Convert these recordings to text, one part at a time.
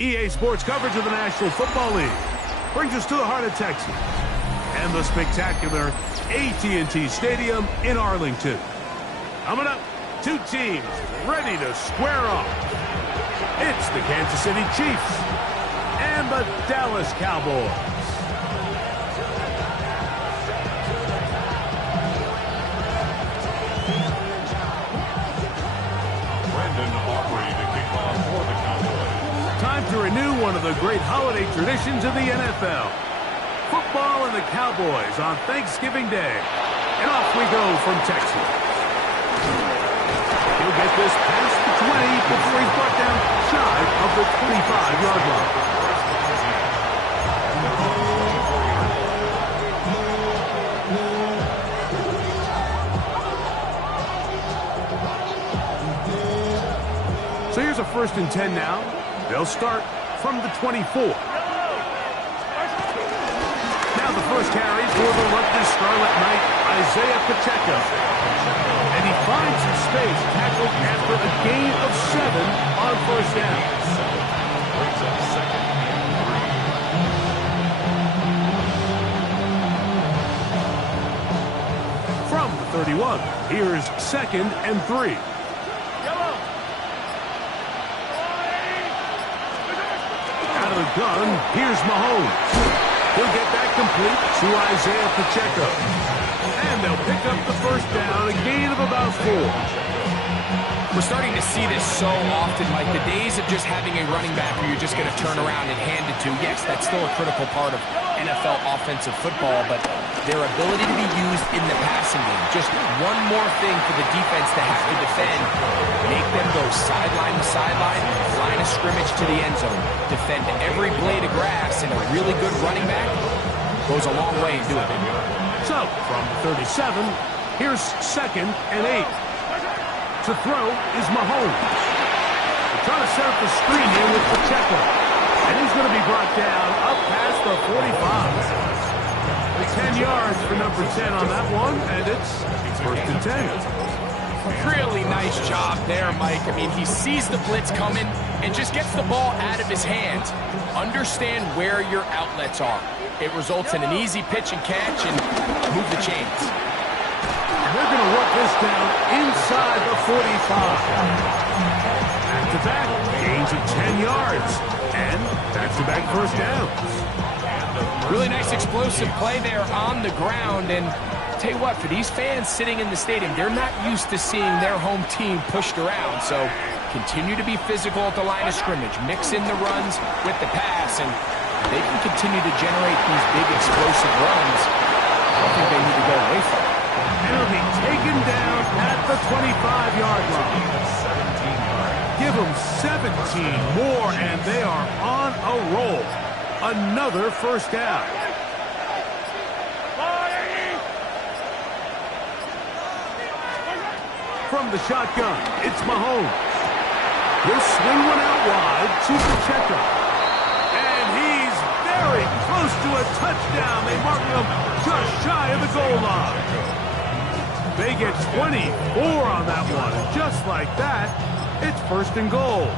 EA Sports coverage of the National Football League brings us to the heart of Texas and the spectacular AT&T Stadium in Arlington. Coming up, two teams ready to square off. It's the Kansas City Chiefs and the Dallas Cowboys. Time to renew one of the great holiday traditions of the NFL. Football and the Cowboys on Thanksgiving Day. And off we go from Texas. He'll get this past the 20 before he's brought down shy of the 25-yard line. So here's a 1st and 10 now. They'll start from the 24. Now the first carry for the Rutgers Scarlet Knight, Isaiah Pacheco. And he finds some space, tackled after a gain of 7 on 1st down. Brings up 2nd and 3. From the 31, here's 2nd and 3. Out of the gun, here's Mahomes. He'll get that complete to Isaiah Pacheco. And they'll pick up the 1st down, a gain of about 4. We're starting to see this so often, Mike. The days of just having a running back where you're just going to turn around and hand it to, yes, that's still a critical part of NFL offensive football, but their ability to be used in the passing game. Just one more thing for the defense to have to defend. Make them go sideline to sideline, line of scrimmage to the end zone. Defend every blade of grass, and a really good running back goes a long way in doing it. So, from the 37, here's 2nd and 8. To throw is Mahomes. They're trying to set up the screen here with Pacheco. And he's going to be brought down up past the 45. 10 yards for number 10 on that one, and it's 1st and 10. Really nice job there, Mike. I mean, he sees the blitz coming and just gets the ball out of his hands. Understand where your outlets are. It results in an easy pitch and catch and move the chains. They're going to work this down inside the 45. Back-to-back, gains of 10 yards. And back-to-back 1st downs. Really nice explosive play there on the ground. And tell you what, for these fans sitting in the stadium, they're not used to seeing their home team pushed around. So continue to be physical at the line of scrimmage. Mix in the runs with the pass. And they can continue to generate these big explosive runs. I don't think they need to go away from it. And it'll be taken down at the 25-yard line. Give them 17 more, and they are on a roll. Another 1st down. From the shotgun, it's Mahomes. He'll swing one out wide to Pacheco. And he's very close to a touchdown. They mark him just shy of the goal line. They get 24 on that one. And just like that, it's 1st and goal.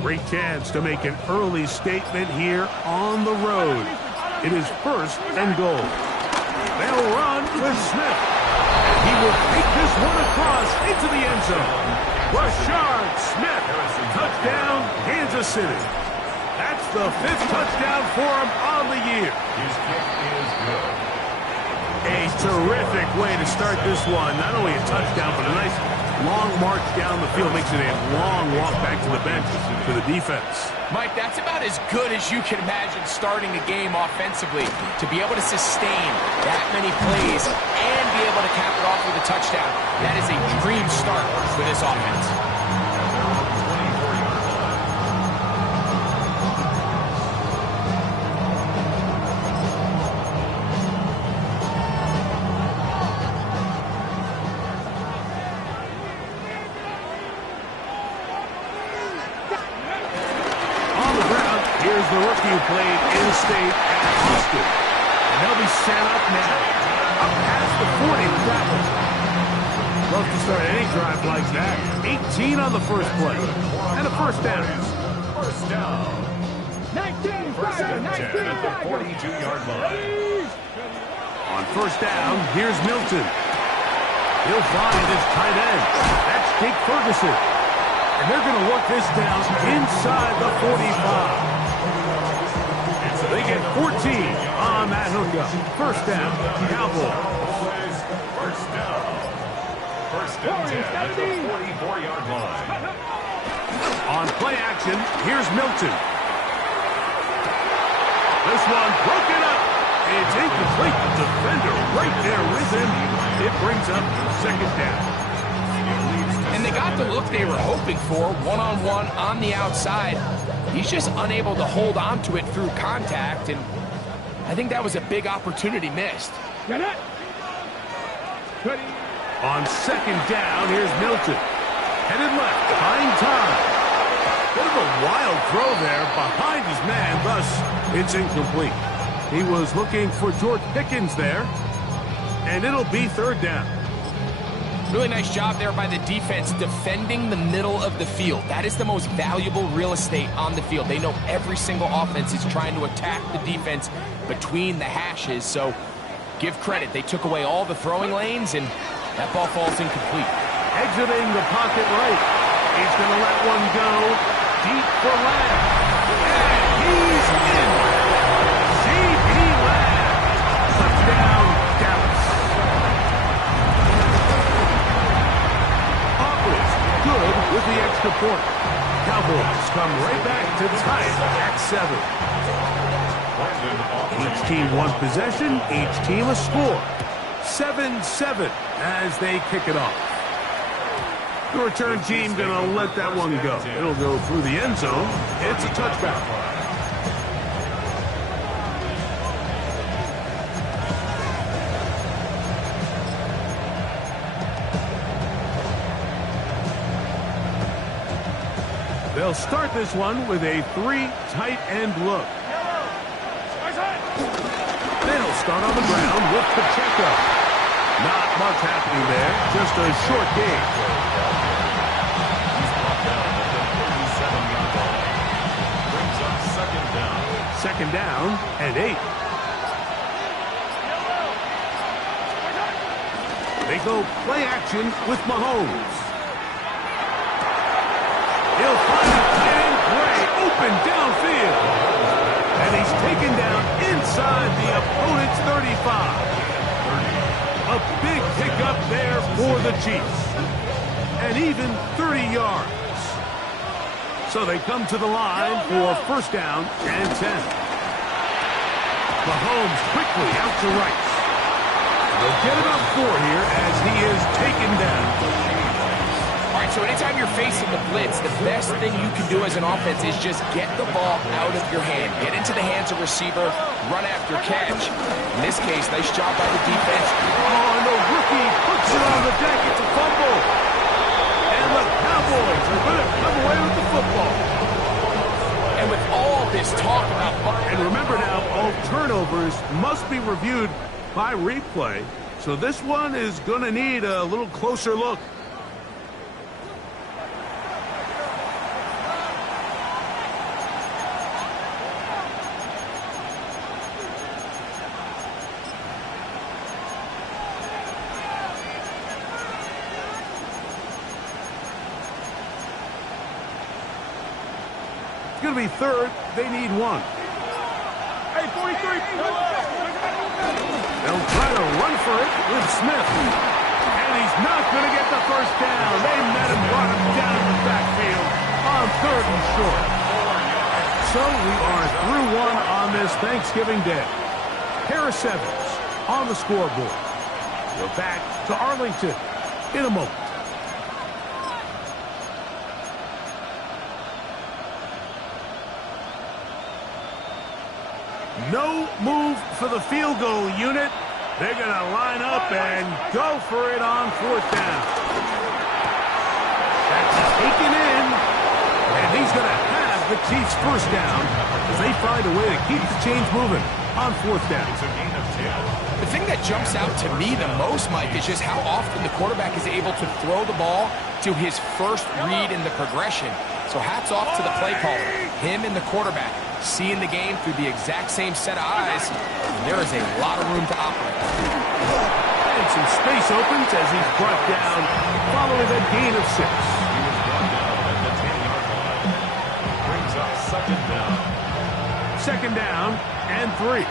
Great chance to make an early statement here on the road. It is 1st and goal. They'll run with Smith. And he will take this one across into the end zone. Rashard Smith. Touchdown, Kansas City. That's the 5th touchdown for him on the year. His kick is good. A terrific way to start this one. Not only a touchdown, but a nice long march down the field. Makes it a long walk back to the bench for the defense. Mike, that's about as good as you can imagine starting a game offensively. To be able to sustain that many plays and be able to cap it off with a touchdown, that is a dream start for this offense. Here's the rookie who played in-state at Austin. And they'll be set up now. Up past the 40 with that one. Love to start any drive like that. 18 on the first play. And a first down. First down. 19, First and 10 at the 42-yard line. On first down, here's Milton. He'll find his tight end. That's Jake Ferguson. And they're going to work this down inside the 45. They get 14 on that hookup. First down, Cowboys. First down. First and 10 at the 44-yard line. On play action, here's Milton. This one broken up. It's incomplete. The defender right there with him. It brings up second down. And they got the look they were hoping for, one-on-one on the outside. He's just unable to hold on to it through contact, and I think that was a big opportunity missed. On second down, here's Milton. Headed left, behind time. Bit of a wild throw there behind his man, thus it's incomplete. He was looking for George Pickens there, and it'll be third down. Really nice job there by the defense defending the middle of the field. That is the most valuable real estate on the field. They know every single offense is trying to attack the defense between the hashes, so give credit. They took away all the throwing lanes, and that ball falls incomplete. Exiting the pocket right. He's going to let one go deep for Lamb. And he's in. C.D. Lamb. Touchdown, Dallas. Offers good with the extra point. Cowboys come right back to tie it at 7. Each team one possession, each team a score. 7-7 as they kick it off. The return team going to let that one go. It'll go through the end zone. It's a touchback. They'll start this one with a 3 tight end look. They'll start on the ground with Pacheco. Not much happening there, just a short game. He's brought down at the 37-yard line. Brings up second down. Second down and 8. They go play action with Mahomes. He'll find a tight end Gray open downfield. And he's taken down inside the opponent's 35. A big pickup there for the Chiefs. And even 30 yards. So they come to the line for first down and 10. Mahomes quickly out to right. They'll get about 4 here as he is taken down. All right, so anytime you're facing the blitz, the best thing you can do as an offense is just get the ball out of your hand. Get into the hands of receiver, run after catch. In this case, nice job by the defense. Oh, and the rookie puts it on the deck. It's a fumble. And the Cowboys are going to come away with the football. And with all this talk about... And remember now, all turnovers must be reviewed by replay. So this one is going to need a little closer look. It's going to be third. They need 1. Hey, 43. They'll try to run for it with Smith. And he's not going to get the first down. They met him, brought him down in the backfield on third and short. So we are through 1 on this Thanksgiving Day. Harris Evans on the scoreboard. We're back to Arlington in a moment. No move for the field goal unit. They're going to line up and go for it on fourth down. That's taken in. And he's going to have the Chiefs first down as they find a way to keep the chains moving. on 4th down. It's a gain of 10. The thing that jumps out to me the most, Mike, is just how often the quarterback is able to throw the ball to his first read in the progression. So hats off to the play caller, him and the quarterback, seeing the game through the exact same set of eyes. And there is a lot of room to operate. And some space opens as he's brought down following a gain of 6. He was brought down at the 10-yard line. Brings up 2nd down. 2nd down and 3.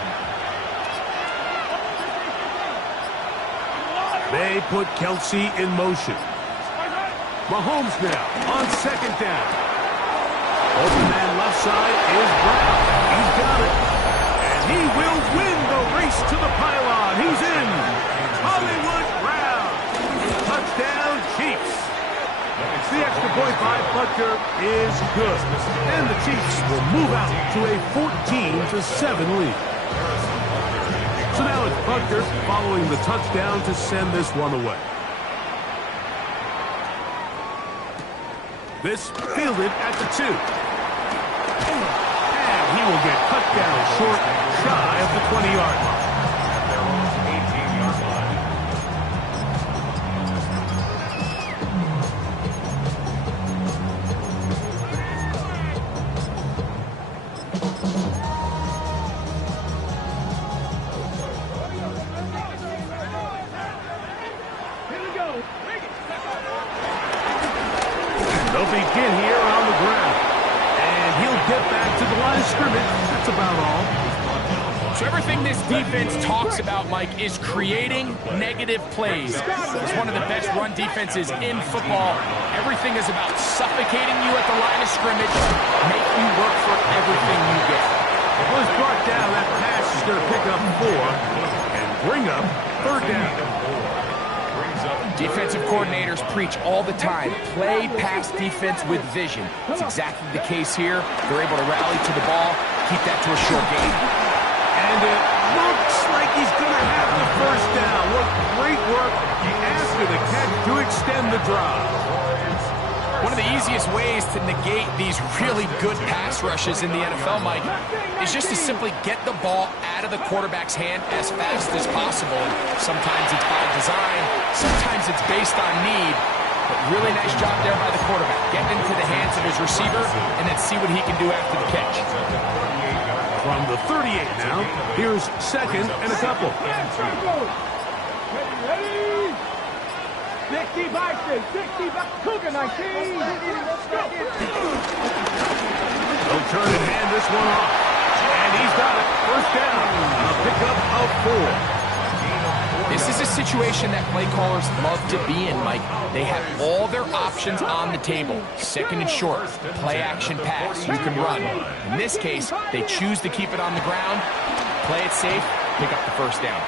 They put Kelsey in motion. Mahomes now on 2nd down. Open man left side is Brown. He's got it. And he will win the race to the pylon. He's in. Hollywood Brown. Touchdown, Chiefs. The extra point by Butker is good. And the Chiefs will move out to a 14-7 lead. So now it's Butker following the touchdown to send this one away. This fielded at the 2. And he will get cut down short, shy of the 20-yard line. Their own 18-yard line. Here we go. They'll begin here on the ground. And he'll get back to the line of scrimmage. That's about all. So everything this defense talks about, Mike, is creating negative plays. It's one of the best run defenses in football. Everything is about suffocating you at the line of scrimmage, make you work for everything you get. It was brought down. That pass is going to pick up 4 and bring up 3rd down. Defensive coordinators preach all the time, play pass defense with vision. It's exactly the case here. They're able to rally to the ball, keep that to a short gain. And it looks like he's going to have the 1st down. What great work after the catch to extend the drive. One of the easiest ways to negate these really good pass rushes in the NFL, Mike, is just to simply get the ball out of the quarterback's hand as fast as possible. And sometimes it's by design, sometimes it's based on need. But really nice job there by the quarterback. Getting into the hands of his receiver and then see what he can do after the catch. From the 38 now, here's 2nd and a couple. Ready? 60 by 60 by Cougar 19. They'll turn and hand this one off. And he's got it. 1st down. A pickup of 4. This is a situation that play callers love to be in, Mike. They have all their options on the table. 2nd and short, play action pass, you can run. In this case, they choose to keep it on the ground, play it safe, pick up the 1st down.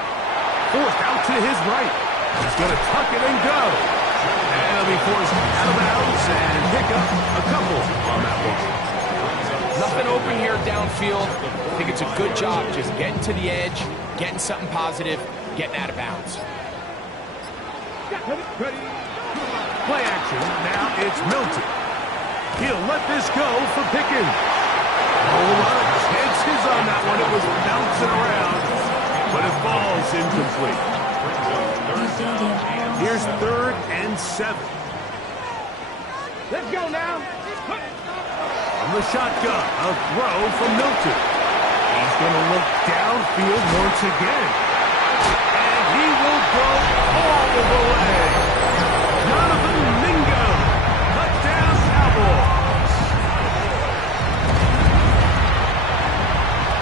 4th out to his right. He's going to tuck it and go. And he'll be forced out of bounds and pick up a couple on that one. Nothing open here downfield. I think it's a good job just getting to the edge, getting something positive, getting out of bounds. Play action. Now it's Milton. He'll let this go for Pickens. A lot of chances on that one. It was bouncing around, but it falls incomplete. Here's 3rd and 7. Let's go now. From the shotgun, a throw from Milton. He's going to look downfield once again. And he will go all the way. Jonathan Mingo. Touchdown, Cowboys.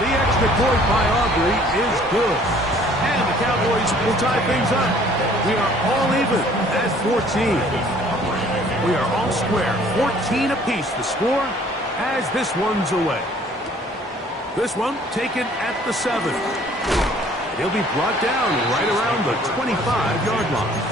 The extra point by Aubrey is good. And the Cowboys will tie things up. We are all even at 14. We are all square. 14 apiece the score as this one's away. This one taken at the 7. He'll be brought down right around the 25-yard line.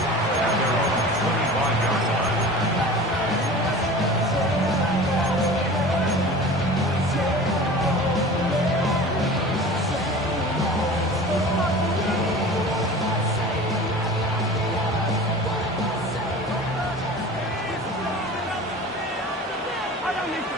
I don't need to.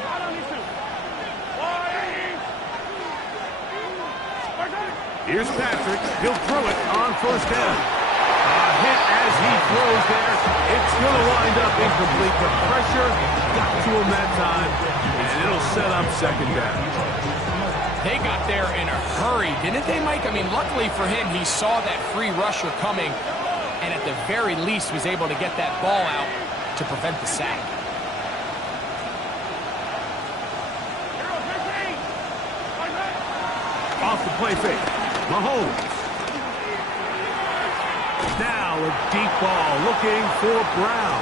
Here's Patrick. He'll throw it on first down. A hit as he throws there. It's going to wind up incomplete. The pressure got to him that time, and it'll set up second down. They got there in a hurry, didn't they, Mike? I mean, luckily for him, he saw that free rusher coming, and at the very least was able to get that ball out to prevent the sack. Off the play fake. Mahomes. Now a deep ball looking for Brown.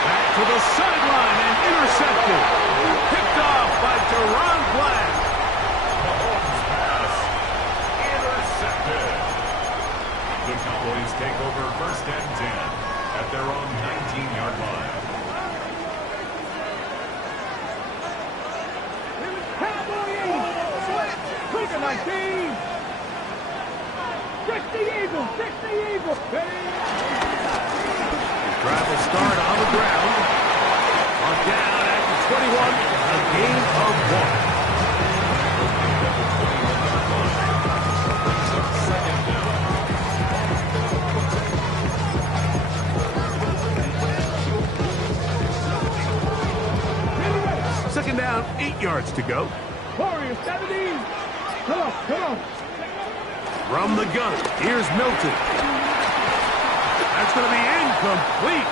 Back to the sideline and intercepted. Picked off by Deron Black. Mahomes pass. Intercepted. The Cowboys take over first and 10 at their own 19-yard line. Cougar 19. 60 Eagles, 60 Eagles. Drive will start on the ground. On down at the 21. A gain of 1. Second down, 8 yards to go. Warriors 70. Come on, come on. From the gun, here's Milton. That's going to be incomplete.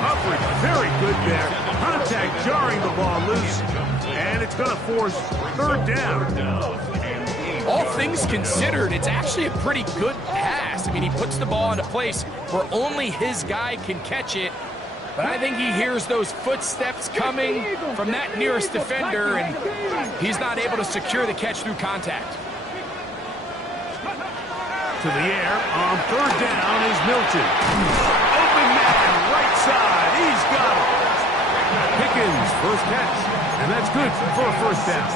Coverage very good there. Contact jarring the ball loose. And it's going to force third down. All things considered, it's actually a pretty good pass. I mean, he puts the ball in a place where only his guy can catch it. But I think he hears those footsteps coming from that nearest defender, and he's not able to secure the catch through contact. To the air on third down is Milton. Open man, right side. He's got it. Pickens, first catch. And that's good for a first down.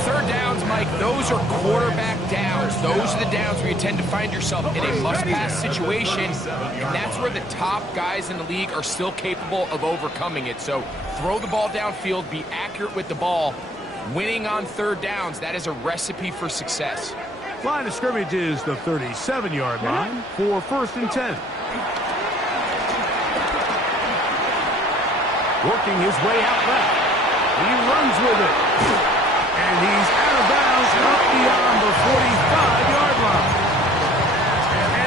Third downs, Mike, those are quarterback downs. Those are the downs where you tend to find yourself in a must-pass situation, and that's where the top guys in the league are still capable of overcoming it. So throw the ball downfield, be accurate with the ball. Winning on third downs, that is a recipe for success. Line of scrimmage is the 37-yard line for first and 10. Working his way out left. He runs with it. And he's out of bounds up beyond the 45-yard line.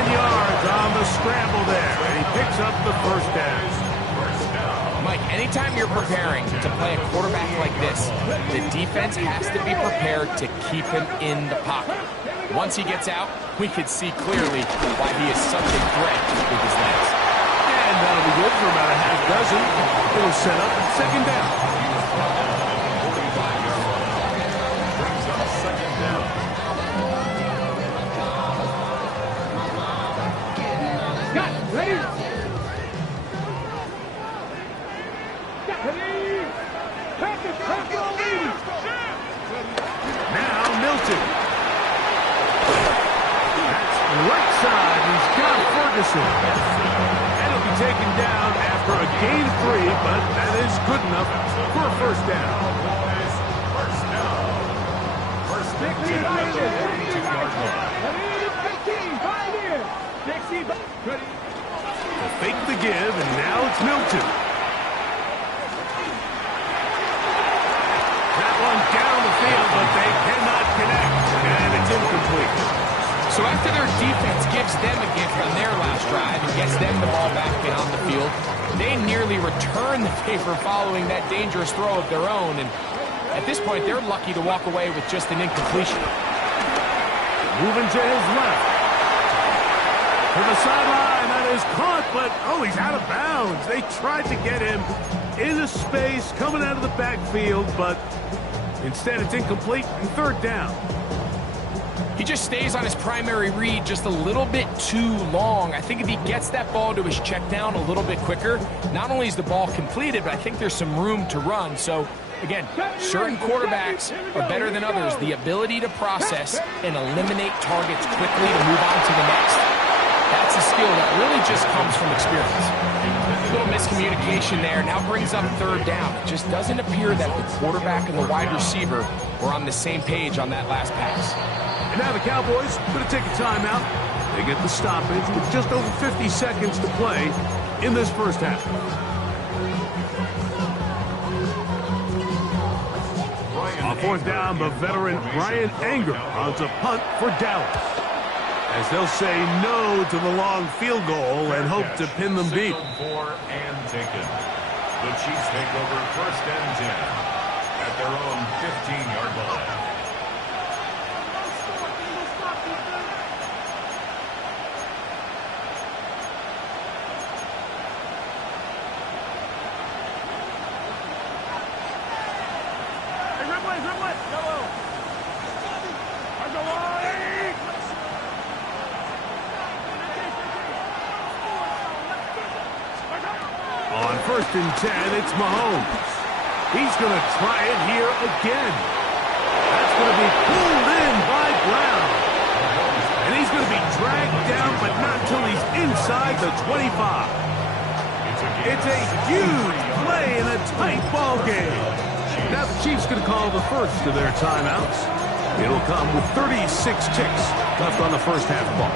10 yards on the scramble there. And he picks up the first down. Mike, anytime you're preparing to play a quarterback like this, the defense has to be prepared to keep him in the pocket. Once he gets out, we can see clearly why he is such a threat with his legs. And that'll be good for about a half dozen. It'll set up second down. Got ready. Now Milton. That's right side. He's got Ferguson. And he'll be taken down after a gain of 3, but that is good enough for a first down. First and 10 at the 42-yard line. They'll fake the give, and now it's Milton. That one down the field, but they cannot connect, and it's incomplete. So after their defense gives them a gift on their last drive and gets them the ball back and on the field, they nearly return the favor following that dangerous throw of their own, and at this point, they're lucky to walk away with just an incompletion. Moving to his left. To the sideline, that is caught, but, oh, he's out of bounds. They tried to get him in a space coming out of the backfield, but instead it's incomplete and third down. He just stays on his primary read just a little bit too long. I think if he gets that ball to his check down a little bit quicker, not only is the ball completed, but I think there's some room to run. So, again, certain quarterbacks are better than others. The ability to process and eliminate targets quickly to move on to the next, that's a skill that really just comes from experience. A little miscommunication there now brings up third down. It just doesn't appear that the quarterback and the wide receiver were on the same page on that last pass. Now the Cowboys going to take a timeout. They get the stoppage with just over 50 seconds to play in this first half. On fourth down, the veteran Brian Anger runs a punt for Dallas, as they'll say no to the long field goal and hope to pin them deep. The Chiefs take over first and 10 at their own 15-yard line. On first and 10, it's Mahomes. He's going to try it here again. That's going to be pulled in by Brown. And he's going to be dragged down, but not until he's inside the 25. It's a huge play in a tight ball game. Now the Chiefs going to call the first of their timeouts. It'll come with 36 ticks left on the first half ball.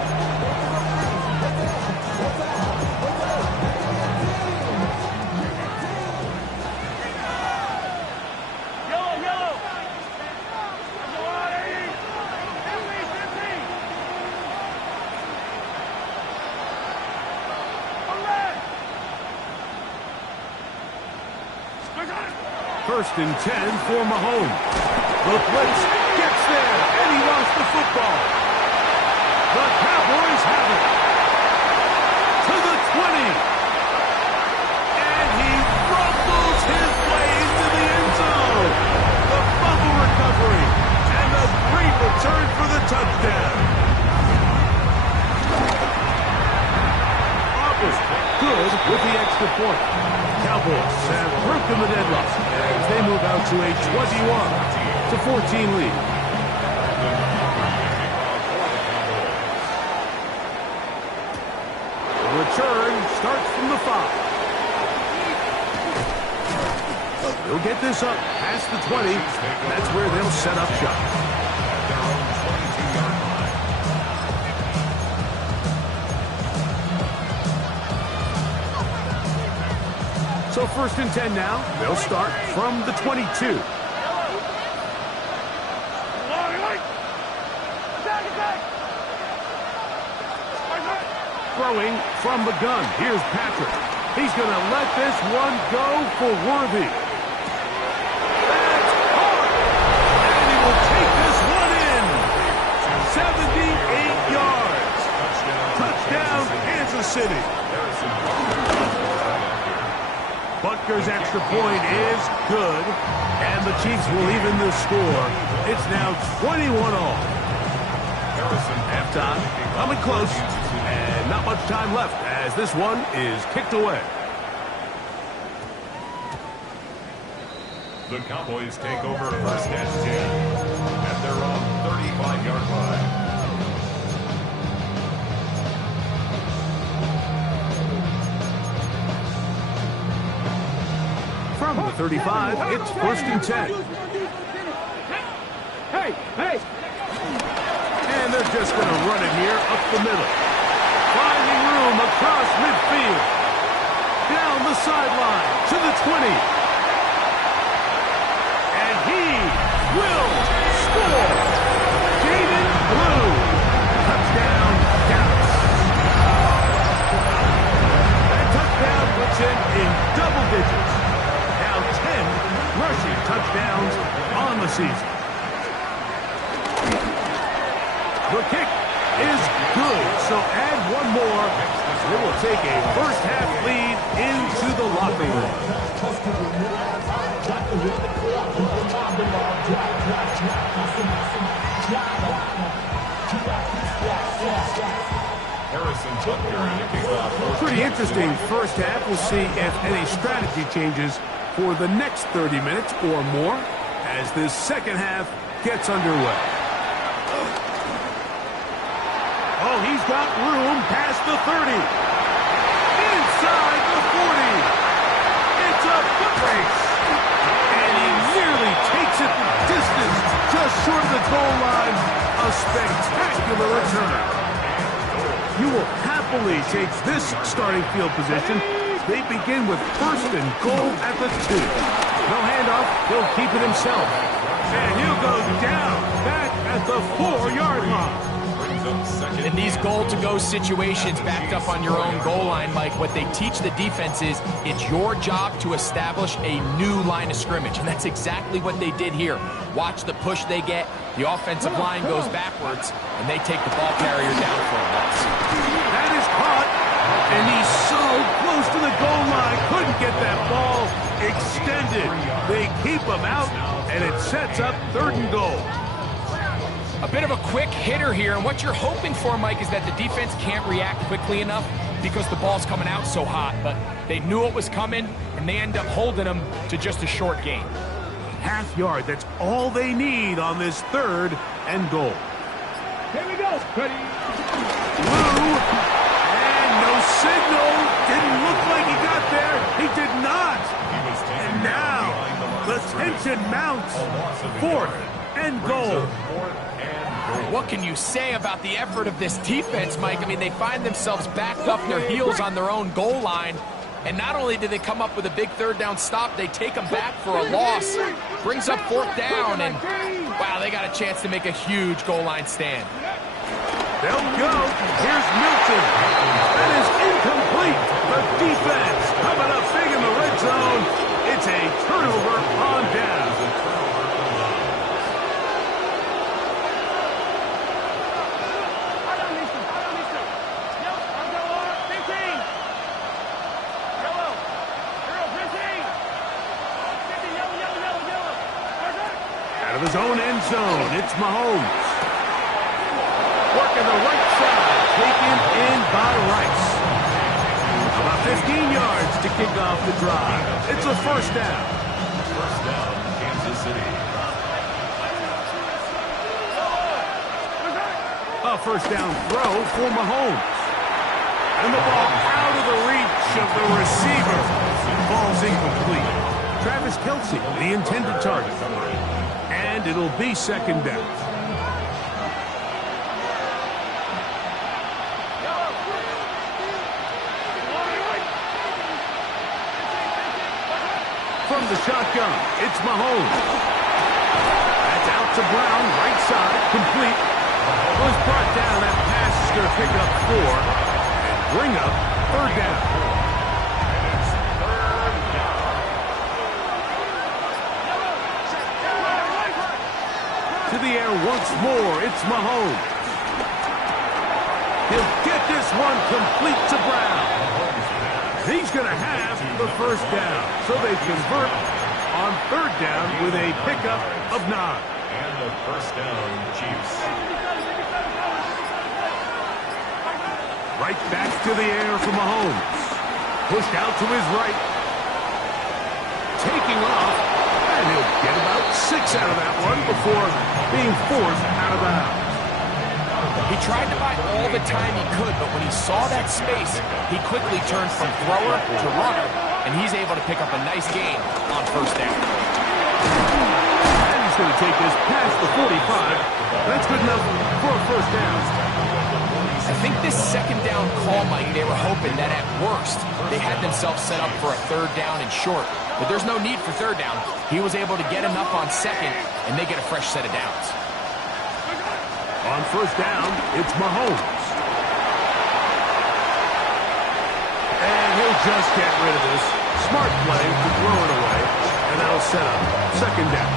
First and 10 for Mahomes. The blitz gets there, and he lost the football. The Cowboys have it. To the 20. And he rumbles his way into the end zone. The fumble recovery, and a great return for the touchdown. Auburn good with the extra point. Cowboys have broken the deadlock as they move out to a 21-14 lead. The return starts from the 5. They'll get this up past the 20. That's where they'll set up shop. At their own 22-yard line. So first and 10 now. They'll start from the 22. Throwing from the gun. Here's Patrick. He's going to let this one go for Worthy. That's hard. And he will take this one in. 78 yards. Touchdown, Kansas City. Butker's extra point is good, and the Chiefs will even the score. It's now 21-all. Halftime coming close, and not much time left as this one is kicked away. The Cowboys take over first and 10 at their own 35-yard line. From the 35, it's first and 10. Hey! And they're just going to run it here up the middle. Finding room across midfield. Down the sideline to the 20. And he will score. Jaden Blue. Touchdown, Dallas. That touchdown puts him in double digits. Now 10 rushing touchdowns on the season. The kick is good, so add one more. They will take a first-half lead into the locker room. Pretty interesting first half. We'll see if any strategy changes for the next 30 minutes or more as this second half gets underway. Oh, he's got room past the 30. Inside the 40. It's a foot race. And he nearly takes it the distance just short of the goal line. A A spectacular return. You will happily take this starting field position. They begin with 1st and goal at the 2. No handoff. He'll keep it himself. And he'll go down back at the 4-yard line. In these goal-to-go situations backed up on your own goal line, Mike, what they teach the defense is it's your job to establish a new line of scrimmage, and that's exactly what they did here. Watch the push they get. The offensive line goes backwards, and they take the ball carrier down for a loss. That is caught, and he's so close to the goal line. Couldn't get that ball extended. They keep him out, and it sets up 3rd and goal. A bit of a quick hitter here, and what you're hoping for, Mike, is that the defense can't react quickly enough because the ball's coming out so hot. But they knew it was coming, and they end up holding them to just a short gain. Half yard, that's all they need on this 3rd and goal. Here we go. Ready. Blue, and no signal. Didn't look like he got there. He did not. And now, the tension mounts. 4th and goal. What can you say about the effort of this defense, Mike? I mean, they find themselves back up their heels on their own goal line. And not only do they come up with a big 3rd down stop, they take them back for a loss. Brings up 4th down, and wow, they got a chance to make a huge goal line stand. They'll go. Here's Milton. That is incomplete. The defense coming up big in the red zone. It's a turnover on down. His own end zone. It's Mahomes. Working the right side. Taken in by Rice. About 15 yards to kick off the drive. It's a 1st down. 1st down, Kansas City. A 1st down throw for Mahomes. And the ball out of the reach of the receiver. Ball's incomplete. Travis Kelce, the intended target. And it'll be 2nd down. From the shotgun, it's Mahomes. That's out to Brown, right side, complete. Was brought down. That pass is going to pick up 4 and bring up 3rd down. To the air once more, it's Mahomes. He'll get this one complete to Brown. He's going to have the 1st down. So they convert on 3rd down with a pickup of 9. And the 1st down, Chiefs. Right back to the air for Mahomes. Pushed out to his right. Taking off. And he'll get about 6 out of that one before being forced out of bounds. He tried to buy all the time he could, but when he saw that space, he quickly turned from thrower to runner, and he's able to pick up a nice gain on 1st down. And he's going to take this past the 45. That's good enough for a 1st down. I think this 2nd down call, Mike, they were hoping that at worst, they had themselves set up for a 3rd down and short. But there's no need for 3rd down. He was able to get enough on 2nd, and they get a fresh set of downs. On 1st down, it's Mahomes. And he'll just get rid of this. Smart play to throw it away, and that'll set up 2nd down.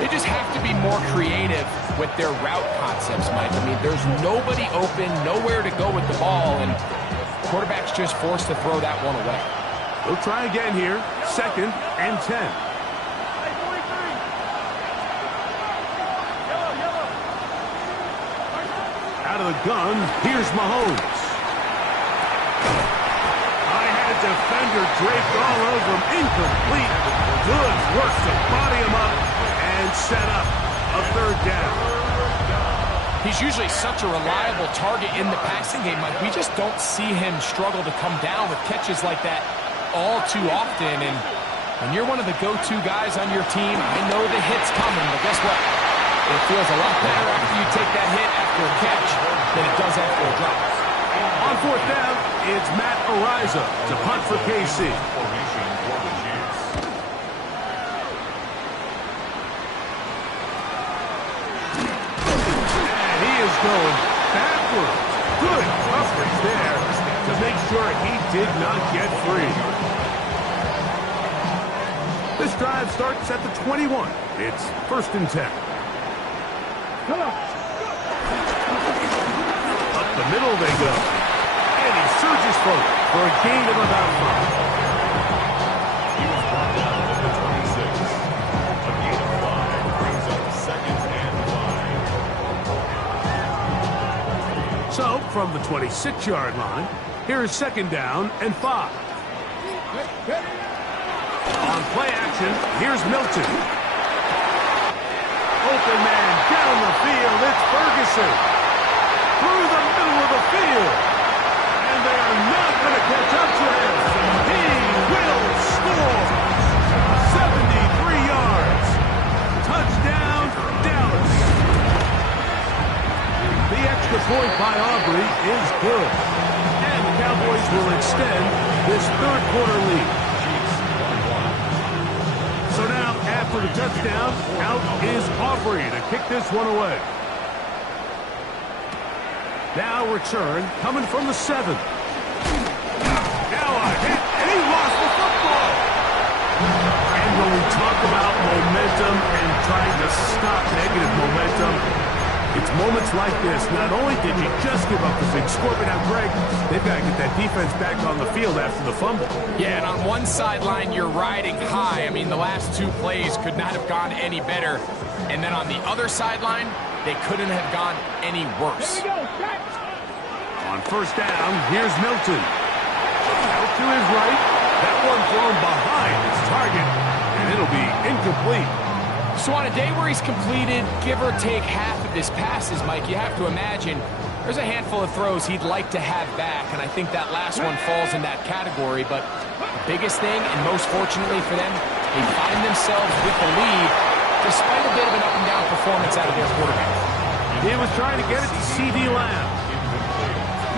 They just have to be more creative with their route concepts, Mike. I mean, there's nobody open, nowhere to go with the ball, and quarterback's just forced to throw that one away. We'll try again here. 2nd and 10. Out of the gun, here's Mahomes. I had a defender draped all over him. Incomplete. Good work to body him up and set up a 3rd down. He's usually such a reliable target in the passing game, Mike. We just don't see him struggle to come down with catches like that all too often. And when you're one of the go-to guys on your team, I know the hit's coming, but guess what? It feels a lot better after you take that hit after a catch than it does after a drop. On fourth down, it's Matt Ariza to punt for KC. Formation for the Chiefs. And he is going backwards. Good coverage there to make sure he did not get free. This drive starts at the 21. It's 1st and 10. Come on. Up the middle they go. And he surges forward for a gain of about 5. He was brought down at the 26. A gain of 5 brings up 2nd and 5. So, from the 26-yard line, here is 2nd down and 5. On play action, here's Milton. Open man down the field, it's Ferguson. Through the middle of the field. And they are not going to catch up to him. He will score. 73 yards. Touchdown, Dallas. The extra point by Aubrey is good. And the Cowboys will extend this 3rd quarter lead. So now, after the touchdown, out is Aubrey to kick this one away. Now return coming from the 7th. Now a hit, and he lost the football. And when we talk about momentum and trying to stop negative momentum, it's moments like this. Not only did you just give up the big score, but now, Greg, they've got to get that defense back on the field after the fumble. Yeah, and on one sideline, you're riding high. I mean, the last 2 plays could not have gone any better. And then on the other sideline, they couldn't have gone any worse. On 1st down, here's Milton. Out to his right. That one thrown behind his target, and it'll be incomplete. So on a day where he's completed, give or take half of his passes, Mike, you have to imagine there's a handful of throws he'd like to have back, and I think that last one falls in that category. But the biggest thing, and most fortunately for them, they find themselves with the lead despite a bit of an up-and-down performance out of their quarterback. He was trying to get it to C.D. Lamb.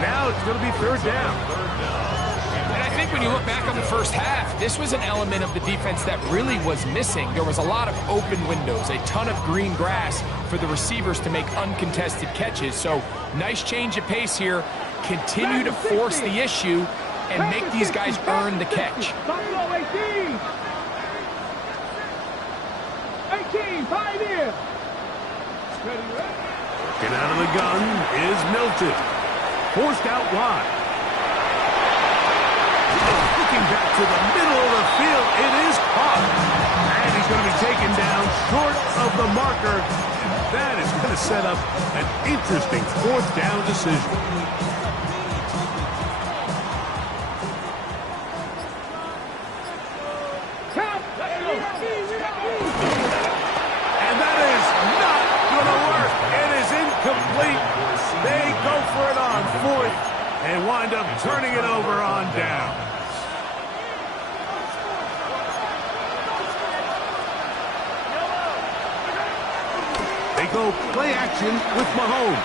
Now it's going to be 3rd down. And I think when you look back on the first half, this was an element of the defense that really was missing. There was a lot of open windows, a ton of green grass for the receivers to make uncontested catches. So nice change of pace here. Continue to force the issue and make these guys earn the catch. 18, 5 in. Get out of the gun is Milton. Forced out wide. Looking back to the middle of the field, it is caught. And he's going to be taken down short of the marker. That is going to set up an interesting 4th down decision. And that is not going to work. It is incomplete. They go for it on 4th and wind up turning it over on down. They go play action with Mahomes.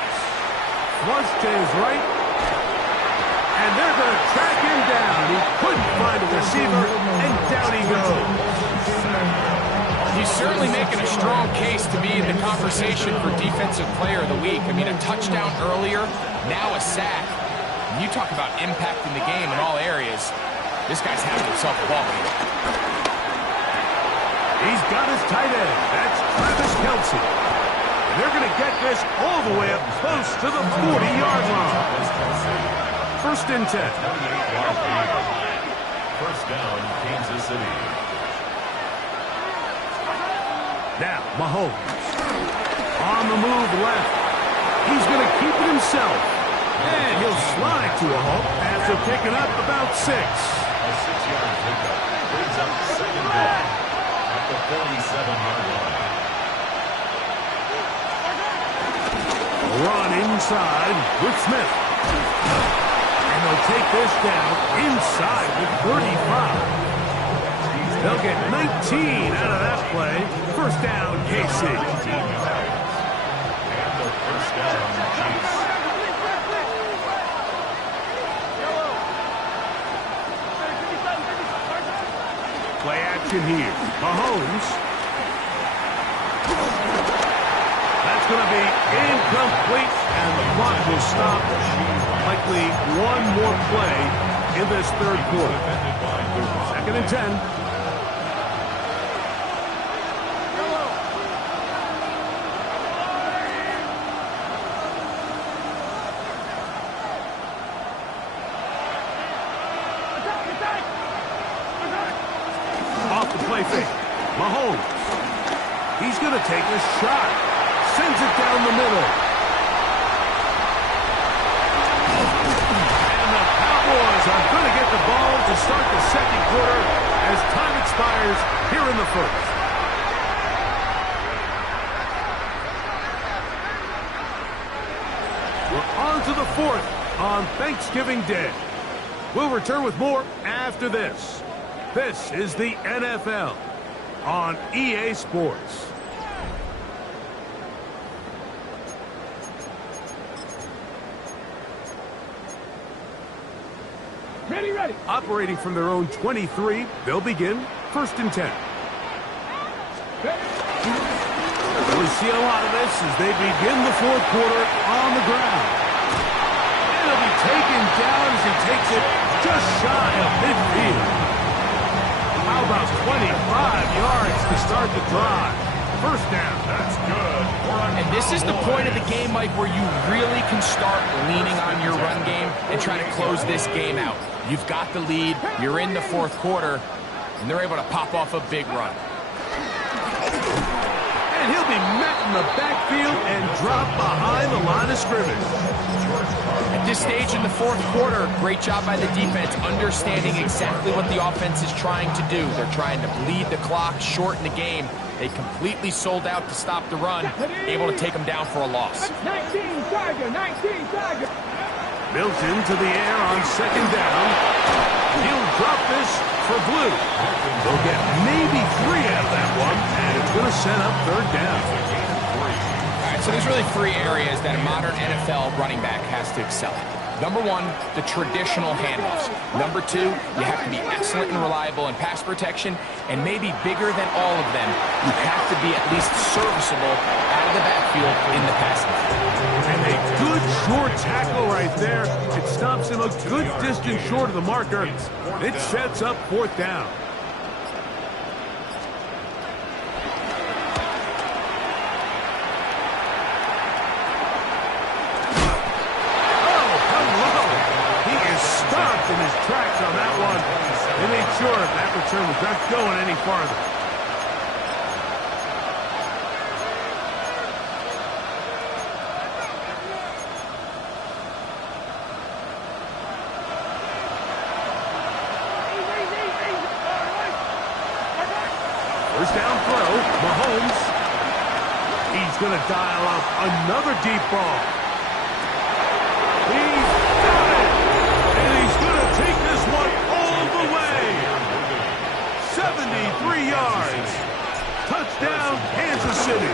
Flush to his right. And they're going to track him down. He couldn't find a receiver, and down he goes. He's certainly making a strong case to be in the conversation for Defensive Player of the Week. I mean, a touchdown earlier, now a sack. And you talk about impacting the game in all areas. This guy's having himself a ball game. He's got his tight end. That's Travis Kelce. And they're going to get this all the way up close to the 40-yard line. 1st and 10. 1st down, Kansas City. Now, Mahomes. On the move left. He's going to keep it himself. And he'll slide to a halt after picking up about 6. A 6-yard pickup brings up 2nd down at the 47-yard line. Run inside with Smith. And they'll take this down inside the 35. They'll get 19 out of that play. 1st down, KC. down, Chiefs. Play action here. Mahomes. That's going to be incomplete, and the clock will stop. Likely one more play in this third quarter. 2nd and 10. Off the play fake. Mahomes. He's going to take a shot. Sends it down the middle. And the Cowboys are going to get the ball to start the second quarter as time expires here in the first. We're on to the fourth on Thanksgiving Day. We'll return with more after this. This is the NFL on EA Sports. Ready. Operating from their own 23, they'll begin 1st and 10. We see a lot of this as they begin the fourth quarter on the ground. And he'll be taken down as he takes it just shy of midfield. How about 25 yards to start the drive? 1st down. That's good. And this is the point of the game, Mike, where you really can start leaning on your run game and try to close this game out. You've got the lead, you're in the fourth quarter, and they're able to pop off a big run. And he'll be met in the backfield and dropped behind the line of scrimmage. At this stage in the fourth quarter, great job by the defense, understanding exactly what the offense is trying to do. They're trying to bleed the clock, shorten the game. They completely sold out to stop the run, able to take them down for a loss. 19 Tiger. Milton to the air on 2nd down. He'll drop this for Blue. They'll get maybe 3 out of that one, and it's going to set up 3rd down. All right, so there's really 3 areas that a modern NFL running back has to excel at. Number 1, the traditional handoffs. Number 2, you have to be excellent and reliable in pass protection, and maybe bigger than all of them, you have to be at least serviceable out of the backfield in the passing game. And a good short tackle right there. It stops him a good distance short of the marker. It sets up 4th down. In his tracks on that one. They made sure that return was not going any farther. First down throw, Mahomes. He's going to dial up another deep ball. He's got it. And he's going to take this one all the way. 73 yards. Touchdown, Kansas City.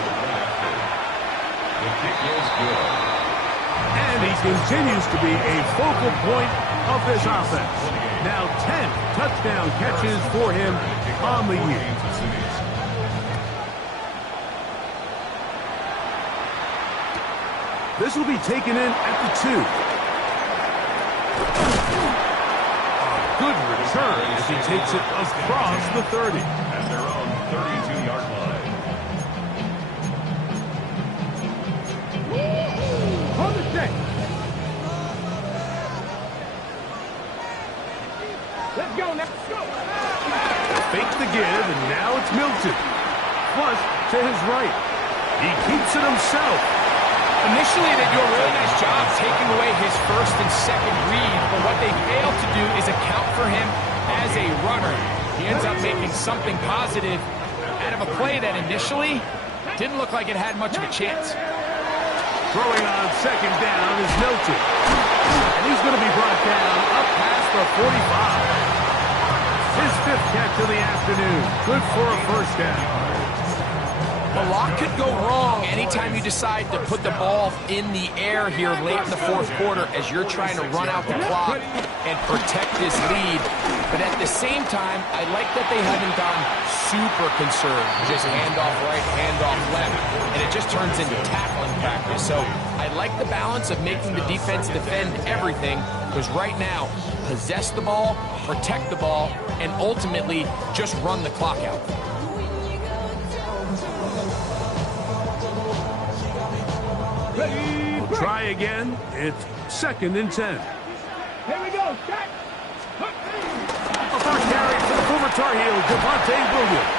The kick is good. And he continues to be a focal point of this offense. Now 10 touchdown catches for him on the year. This will be taken in at the 2. A good return as he takes it across the 30. At their own 32-yard line. Hold the set. Let's go now. Go. Fake the give, and now it's Milton. Flush to his right. He keeps it himself. Initially, they do a really nice job taking away his first and second read, but what they fail to do is account for him as a runner. He ends up making something positive out of a play that initially didn't look like it had much of a chance. Throwing on 2nd down is Milton. And he's going to be brought down up past the 45. His 5th catch of the afternoon. Good for a 1st down. A lot could go wrong anytime you decide to put the ball in the air here late in the fourth quarter as you're trying to run out the clock and protect this lead. But at the same time, I like that they haven't gone super conserved. Just handoff right, handoff left, and it just turns into tackling practice. So I like the balance of making the defense defend everything, because right now, possess the ball, protect the ball, and ultimately just run the clock out. We'll try again. It's 2nd and 10. Here we go. Check. A first carry for the former Tar Heel, Devontae Williams.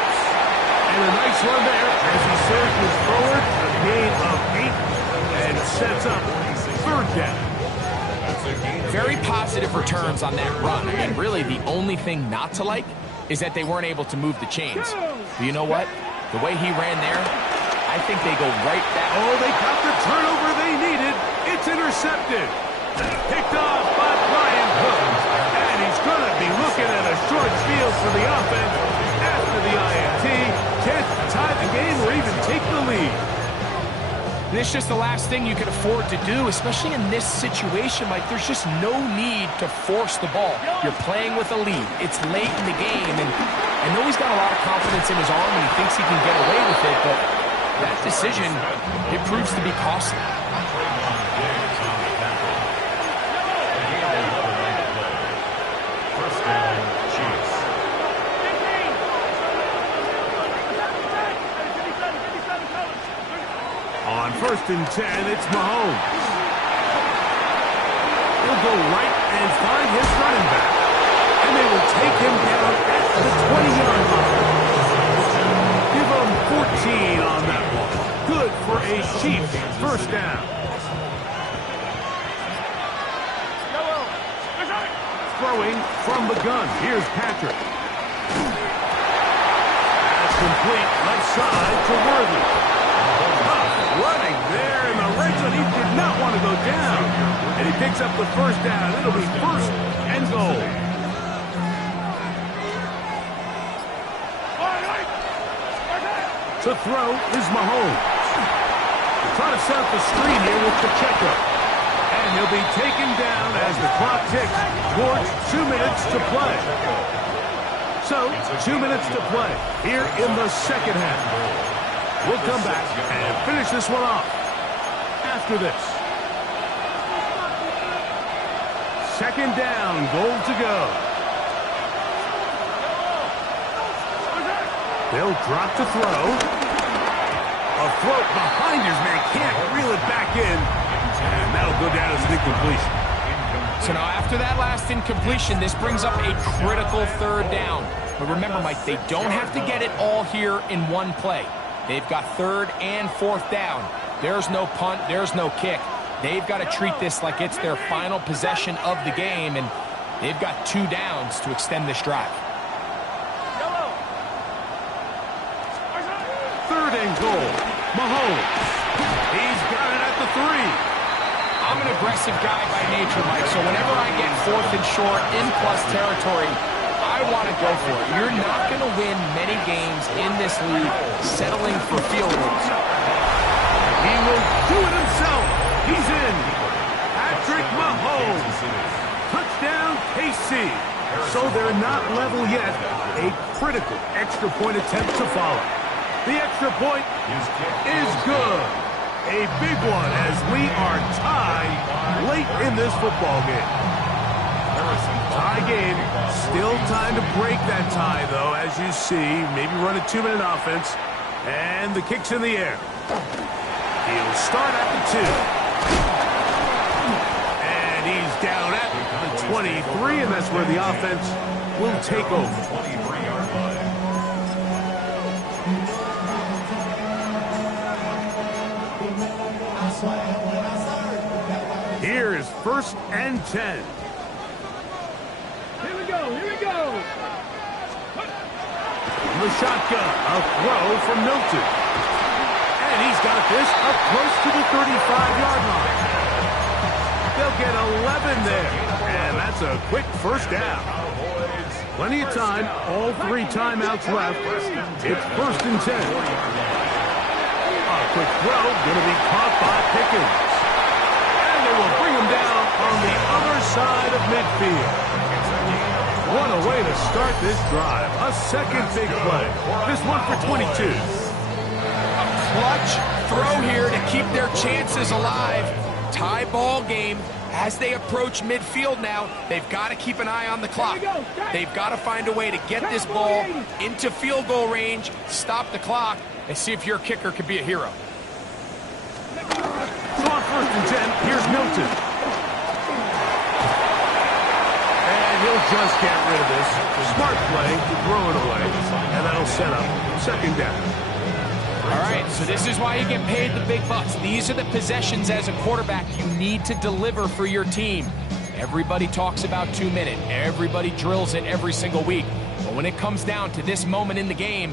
And a nice run there as he surges forward, a gain of 8, and sets up 3rd down. Very positive returns on that run. I mean, really, the only thing not to like is that they weren't able to move the chains. But you know what? The way he ran there, I think they go right back. Oh, they got the turnover they needed. It's intercepted. Picked off by Brian Hook. And he's going to be looking at a short field for the offense after the INT. Can't tie the game or even take the lead. And it's just the last thing you can afford to do, especially in this situation. Like, there's just no need to force the ball. You're playing with a lead. It's late in the game, and I know he's got a lot of confidence in his arm, and he thinks he can get away with it, but that decision, it proves to be costly. First down, Chiefs. On 1st and 10, it's Mahomes. He'll go right and find his running back. And they will take him down at the 20-yard line. Give him 14 on that one. Good for a Chiefs first down. Throwing from the gun. Here's Patrick. That's complete left side to Worthy. Running there in the red zone. He did not want to go down. And he picks up the first down. It'll be 1st and goal. To throw is Mahomes. Trying to set up the screen here with Pacheco. And he'll be taken down as the clock ticks towards 2 minutes to play. So, 2 minutes to play here in the second half. We'll come back and finish this one off after this. 2nd down, goal to go. They'll drop to throw. A throw behind his man, can't reel it back in. And that'll go down as an incompletion. So now after that last incompletion, this brings up a critical 3rd down. But remember, Mike, they don't have to get it all here in one play. They've got 3rd and 4th down. There's no punt, there's no kick. They've got to treat this like it's their final possession of the game, and they've got 2 downs to extend this drive. 3rd and goal. Mahomes. He's got it at the 3. I'm an aggressive guy by nature, Mike, so whenever I get 4th and short in plus territory, I want to go for it. You're not going to win many games in this league settling for field goals. He will do it himself. He's in. Patrick Mahomes. Touchdown, KC. So they're not level yet. A critical extra point attempt to follow. The extra point is good. A big one as we are tied late in this football game. Tie game. Still time to break that tie, though, as you see. Maybe run a 2-minute offense. And the kick's in the air. He'll start at the 2. And he's down at the 23, and that's where the offense will take over. 23-yard line. Here is 1st and 10. Here we go. Here we go. The shotgun, a throw from Milton. And he's got this up close to the 35-yard line. They'll get 11 there. And that's a quick first down. Plenty of time, all 3 timeouts left. It's 1st and 10. quick throw, going to be caught by Pickens. And they will bring him down on the other side of midfield. What a way to start this drive. A second big play. This one for 22. A clutch throw here to keep their chances alive. Tie ball game. As they approach midfield now, they've got to keep an eye on the clock. They've got to find a way to get this ball into field goal range, stop the clock, and see if your kicker could be a hero. So on 1st and 10, here's Milton. And he'll just get rid of this. Smart play, throw it away, and that'll set up 2nd down. All right, so this is why you get paid the big bucks. These are the possessions as a quarterback you need to deliver for your team. Everybody talks about 2-minute. Everybody drills it every single week. But when it comes down to this moment in the game,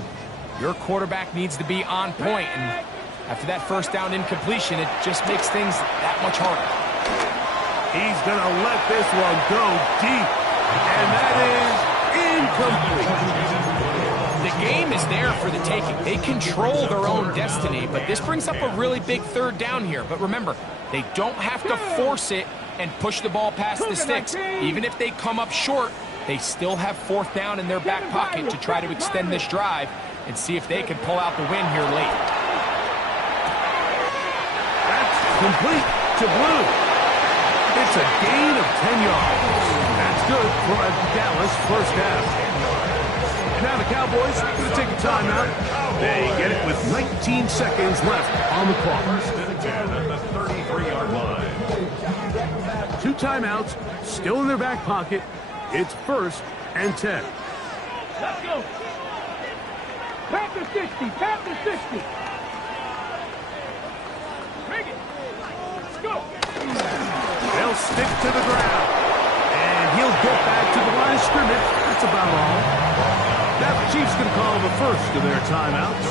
your quarterback needs to be on point. And after that 1st down incompletion, it just makes things that much harder. He's going to let this one go deep. And that is incomplete. The game is there for the taking. They control their own destiny, but this brings up a really big 3rd down here. But remember, they don't have to force it and push the ball past the sticks. Even if they come up short, they still have 4th down in their back pocket to try to extend this drive and see if they can pull out the win here late. That's complete to Blue. It's a gain of 10 yards. That's good for a Dallas 1st half. Now the Cowboys going to take a timeout. They get it with 19 seconds left on the clock. 1st and 10 at the 33-yard line. 2 timeouts still in their back pocket. It's 1st and 10. Let's go. Pat the 60. Pat the 60. Bring it. Let's go. They'll stick to the ground. And he'll get back to the line of scrimmage. That's about all. Now the Chiefs can call the first of their timeouts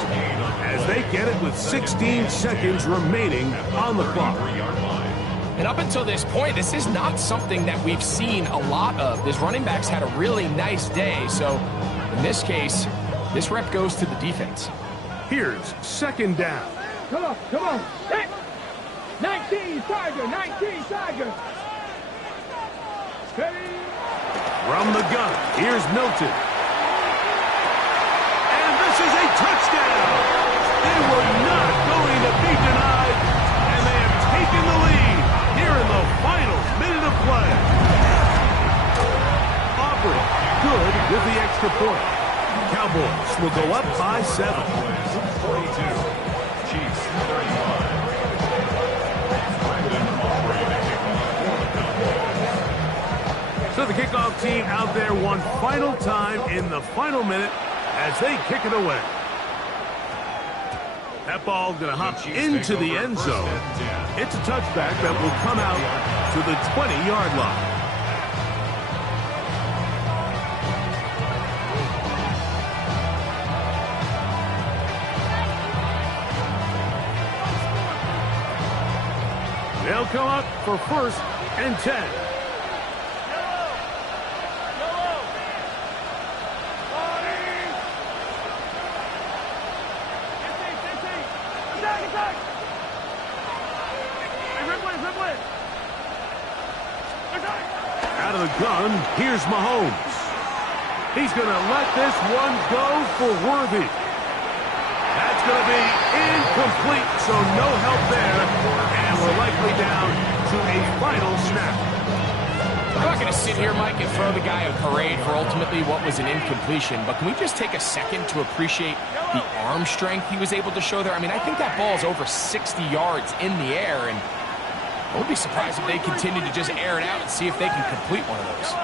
as they get it with 16 seconds remaining on the clock. And up until this point, this is not something that we've seen a lot of. This running back's had a really nice day. So in this case, this rep goes to the defense. Here's 2nd down. Come on, come on. Hey. 19, Tiger, 19, Tiger. Steady. From the gun, here's Milton. And this is a touchdown. They were not going to be denied, and they have taken the lead here in the final minute of play. Aubrey, good with the extra point. Cowboys will go up by 7. 42. Chiefs 35. So the kickoff team out there one final time in the final minute as they kick it away. That ball going to hop into the end zone. It's a touchback that will come out to the 20-yard line. They'll come up for 1st and 10. Out of the gun, here's Mahomes. He's going to let this one go for Worthy. That's going to be incomplete, so no help there. And we're likely down to a final snap. I'm not going to sit here, Mike, and throw the guy a parade for ultimately what was an incompletion, but can we just take a second to appreciate the arm strength he was able to show there? I mean, I think that ball is over 60 yards in the air, and I would be surprised if they continue to just air it out and see if they can complete one of those.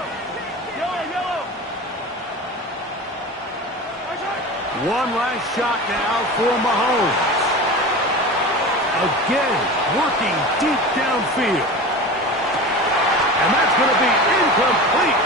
One last shot now for Mahomes. Again, working deep downfield. And that's going to be incomplete.